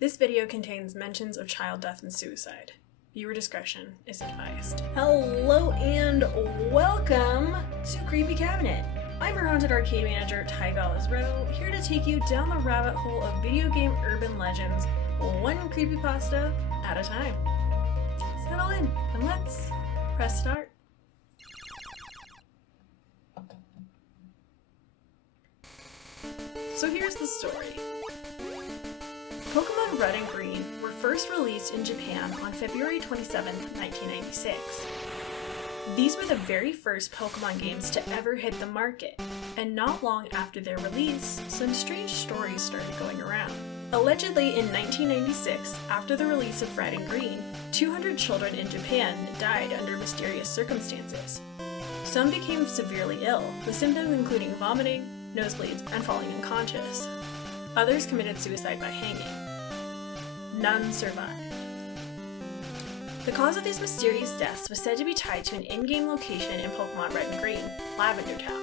This video contains mentions of child death and suicide. Viewer discretion is advised. Hello and welcome to Creepy Cabinet. I'm your haunted arcade manager, Ty Galazro, here to take you down the rabbit hole of video game urban legends, one creepypasta at a time. Settle in and let's press start. So here's the story. Pokemon Red and Green were first released in Japan on February 27, 1996. These were the very first Pokemon games to ever hit the market, and not long after their release, some strange stories started going around. Allegedly in 1996, after the release of Red and Green, 200 children in Japan died under mysterious circumstances. Some became severely ill, with symptoms including vomiting, nosebleeds, and falling unconscious. Others committed suicide by hanging. None survived. The cause of these mysterious deaths was said to be tied to an in-game location in Pokemon Red and Green, Lavender Town,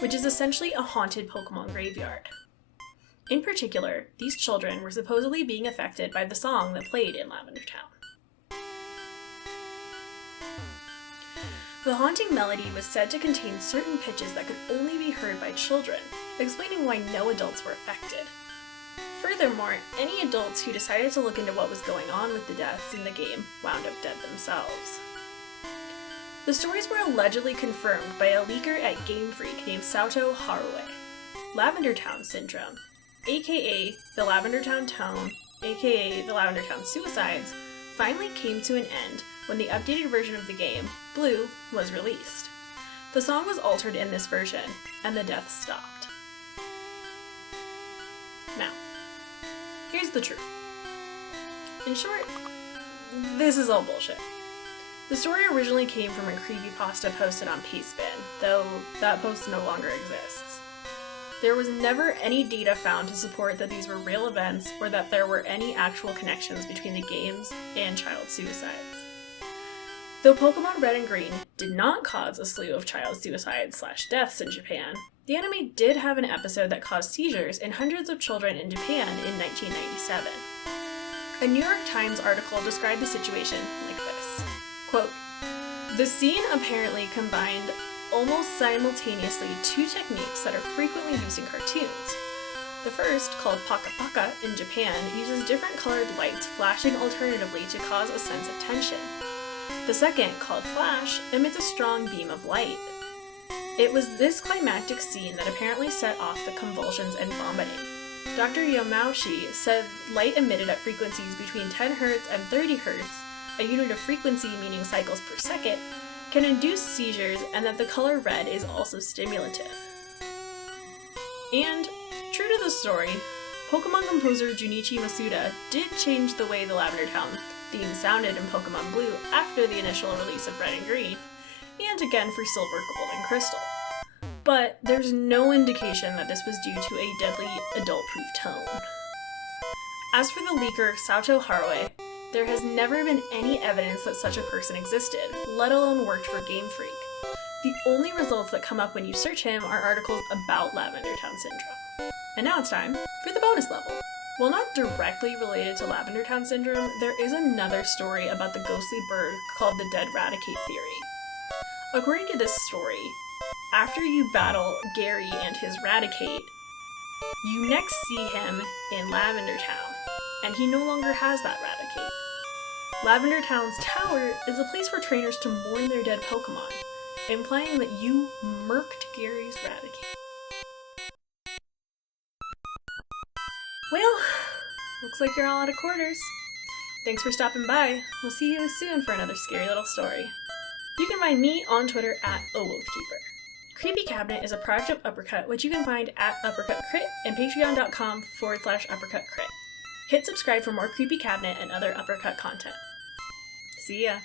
which is essentially a haunted Pokemon graveyard. In particular, these children were supposedly being affected by the song that played in Lavender Town. The haunting melody was said to contain certain pitches that could only be heard by children, explaining why no adults were affected. Furthermore, any adults who decided to look into what was going on with the deaths in the game wound up dead themselves. The stories were allegedly confirmed by a leaker at Game Freak named Sato Haruo. Lavender Town Syndrome, aka the Lavender Town Tone, aka the Lavender Town Suicides, finally came to an end when the updated version of the game, Blue, was released. The song was altered in this version, and the deaths stopped. Now, here's the truth. In short, this is all bullshit. The story originally came from a creepypasta posted on Pastebin, though that post no longer exists. There was never any data found to support that these were real events or that there were any actual connections between the games and child suicides. Though Pokemon Red and Green did not cause a slew of child suicides/deaths in Japan, the anime did have an episode that caused seizures in hundreds of children in Japan in 1997. A New York Times article described the situation like this, quote, "The scene apparently combined almost simultaneously two techniques that are frequently used in cartoons. The first, called Paka Paka in Japan, uses different colored lights flashing alternatively to cause a sense of tension. The second, called Flash, emits a strong beam of light. It was this climactic scene that apparently set off the convulsions and vomiting. Dr. Yamauchi said light emitted at frequencies between 10 Hz and 30 Hz, a unit of frequency meaning cycles per second, can induce seizures and that the color red is also stimulative." And, true to the story, Pokemon composer Junichi Masuda did change the way the Lavender Town theme sounded in Pokemon Blue after the initial release of Red and Green, and again for Silver, Gold, and Crystal. But there's no indication that this was due to a deadly adult-proof tone. As for the leaker Sato Haruo, there has never been any evidence that such a person existed, let alone worked for Game Freak. The only results that come up when you search him are articles about Lavender Town Syndrome. And now it's time for the bonus level. While not directly related to Lavender Town Syndrome, there is another story about the ghostly bird called the Dead Raticate theory. According to this story, after you battle Gary and his Raticate, you next see him in Lavender Town, and he no longer has that Raticate. Lavender Town's tower is a place for trainers to mourn their dead Pokemon, implying that you murked Gary's Raticate. Well, looks like you're all out of quarters. Thanks for stopping by. We'll see you soon for another scary little story. You can find me on Twitter at @OWolfkeeper. Creepy Cabinet is a project of Uppercut, which you can find at Uppercut Crit and patreon.com/UppercutCrit. Hit subscribe for more Creepy Cabinet and other Uppercut content. See ya!